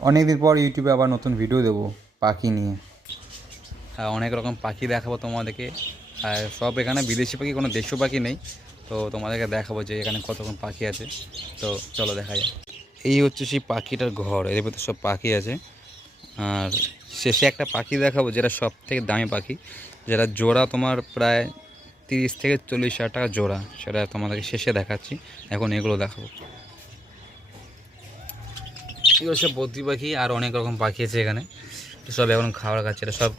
অনেক দিন পর ইউটিউবে আবার নতুন ভিডিও দেবো পাখি নিয়ে। হ্যাঁ, অনেক রকম পাখি দেখাবো তোমাদেরকে। আর সব এখানে বিদেশি পাখি, কোনো দেশীয় পাখি নেই। তো তোমাদেরকে দেখাবো যে এখানে কত রকম পাখি আছে। তো চলো দেখা যায়। এই হচ্ছে সেই পাখিটার ঘর, এর ভিতরে সব পাখি আছে। আর শেষে একটা পাখি দেখাবো যেটা সব থেকে দামি পাখি, যেটা জোড়া তোমার প্রায় 30 থেকে 40 হাজার টাকা জোড়া। সেটা তোমাদেরকে শেষে দেখাচ্ছি। এখন এগুলো দেখাবো। এগুলো সব বদ্রি পাখি, আর অনেক রকম পাখি আছে এখানে। সব এখন খাবার খাচ্ছে। এটা সব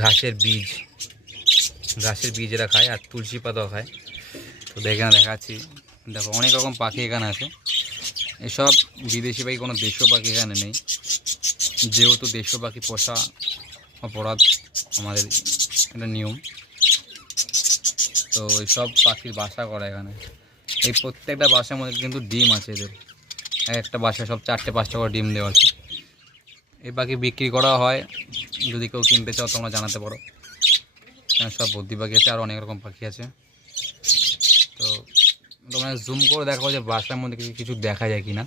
ঘাসের বীজ, ঘাসের বীজ এরা খায়, আর তুলসী পাতাও খায়। তো এখানে দেখাচ্ছি, দেখো অনেক রকম পাখি এখানে আছে। এসব বিদেশি পাখি, কোনো দেশীয় পাখি এখানে নেই। যেহেতু দেশীয় পাখি পোষা অপরাধ, আমাদের এটা নিয়ম। তো ওই সব পাখির বাসা করা এখানে। এই প্রত্যেকটা বাসার মধ্যে কিন্তু ডিম আছে এদের। একটা বাসায় সব 4-5টা করে ডিম দেওয়া আছে। এই পাখি বিক্রি করা হয়, যদি কেউ কিনতে চাও তোমরা জানাতে পারো। এখানে সব বদ্রি পাখি আছে, আর অনেক রকম পাখি আছে। তো তোমরা জুম করে দেখো যে বাসার মধ্যে কিছু দেখা যায় কি না।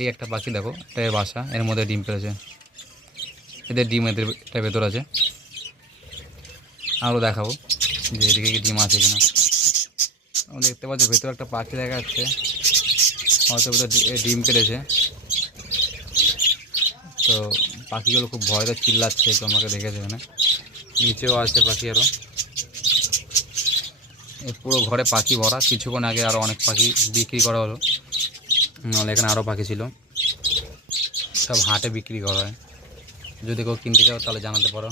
এই একটা পাখি দেখো, এটা এর বাসা, এর মধ্যে ডিম পেড়েছে। এদের ডিম এটার ভেতর আছে। আরও দেখাবো যে এদিকে কি ডিম আছে কিনা। দেখতে পাচ্ছি ভেতরে একটা পাখি দেখা যাচ্ছে, হয়তো ভেতর ডিম পেড়েছে। তো পাখিগুলো খুব ভয়তে চিল্লাচ্ছে, তো আমাকে দেখেছে এখানে। নিচেও আছে পাখি আরও। পুরো ঘরে পাখি ভরা। কিছুক্ষণ আগে আরও অনেক পাখি বিক্রি করা হলো, নাহলে এখানে আরও পাখি ছিল। সব হাটে বিক্রি করা হয়, যদি কেউ কিনতে চাও তাহলে জানাতে পারো।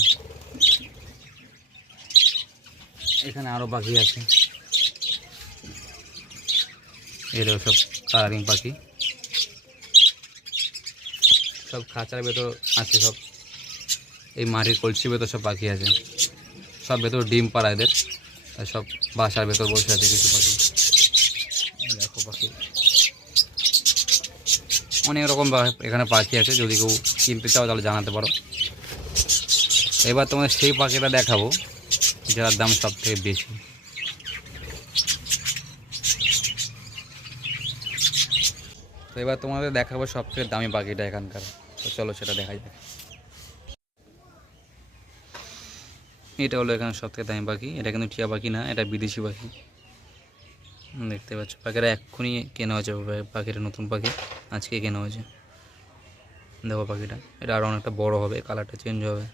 এখানে আরও পাখি আছে, এদের সব কালারিং পাখি। সব খাঁচার ভেতর আছে সব। এই মাটির কলসির ভেতর সব পাখি আছে, সব ভেতর ডিম পাড়া এদের। আর সব বাসার ভেতর বসে আছে কিছু পাখি। দেখো পাখি অনেক রকম এখানে পাখি আছে, যদি কেউ কিনতে চাও তাহলে জানাতে পারো। এবার তোমাদের সেই পাখিটা দেখাবো যার দাম সব থেকে বেশি। তো এবার তোমাদের দেখাবো সব থেকে দামি পাখিটা এখানকার। তো চলো সেটা দেখা যায়। এটা হলো এখানে সব থেকে দামি পাখি। এটা কিন্তু টিয়া পাখি না, এটা বিদেশি পাখি। দেখতে পাচ্ছ পাখিটা এক্ষুনি কেনা হয়েছে, পাখিটা নতুন পাখি, আজকে কেনা হয়েছে। দেখো পাখিটা, এটা আরও অনেকটা বড় হবে, কালারটা চেঞ্জ হবে।